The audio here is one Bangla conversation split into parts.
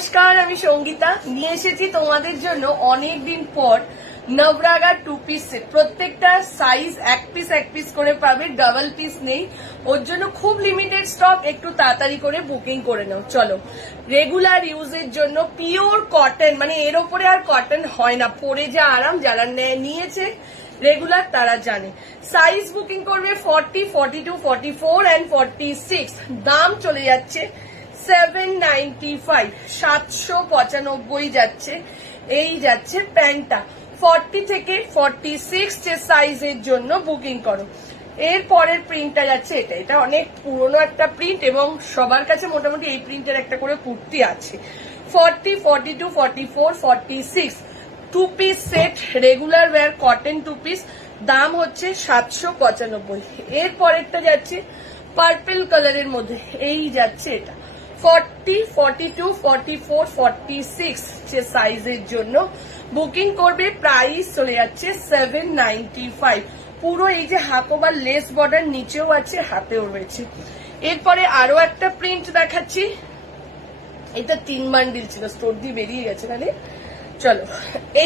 নমস্কার, আমি সঙ্গীতা নিয়ে এসেছি তোমাদের জন্য অনেকদিন পর নবরাগার 2 পিস সেট। প্রত্যেকটা সাইজ এক পিস করে পাবে, ডাবল পিস নেই। ওর জন্য খুব লিমিটেড স্টক, একটু তাড়াতাড়ি করে বুকিং করে নাও। চলো, রেগুলার ইউজের জন্য পিওর কটন, মানে এর ওপরে আর কটন হয় না, পরে যা আরাম। যারা নিয়েছে রেগুলার তারা জানে। সাইজ বুকিং করবে 40, 42, 44 এন্ড 46। দাম চলে যাচ্ছে 795, 795 যাচ্ছে। এই যাচ্ছে প্যান্টটা। 40 থেকে 46 যে সাইজের জন্য বুকিং করো। এর পরের প্রিন্টটা যাচ্ছে এটা। এটা অনেক পুরনো একটা প্রিন্ট এবং সবার কাছে মোটামুটি এই প্রিন্টের একটা করে কুর্তি আছে। 40, 42, 44, 46 2 piece set, regular wire cotton 2 piece. দাম হচ্ছে 795। এর পরেরটা যাচ্ছে পার্পল কালারের মধ্যে। এই যাচ্ছে এটা 40, 42, 44, 46 যে সাইজের জন্য বুকিং করবে। প্রাইস চলে যাচ্ছে 795। পুরো এই যে হাকোবার লেস বর্ডার নিচেও আছে, হাতেও রয়েছে। এরপরে আরো একটা প্রিন্ট দেখাচ্ছি। এটা 3 বান্ডিল ছিল, স্টোর দিয়ে বেরিয়ে গেছে মানে। চলো,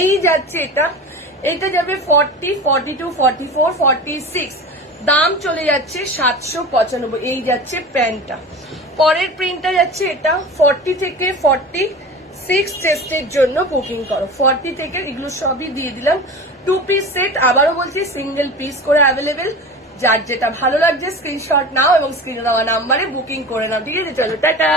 এই যাচ্ছে এটা। এটা যাবে 40, 42, 44, 46। দাম চলে যাচ্ছে 795। এই যাচ্ছে প্যান্টটা। পরের প্রিন্টটা যাচ্ছে এটা 40 থেকে 46 চেস্টের জন্য বুকিং করো। 40 থেকে, এগুলো সবই দিয়ে দিলাম 2 পিস সেট। আবারও বলছি, সিঙ্গেল পিস করে অ্যাভেলেবেল। যার যেটা ভালো লাগছে স্ক্রিনশট নাও এবং স্ক্রিনে দেওয়া নাম্বারে বুকিং করে নাও। ঠিক আছে, চলো টাটা।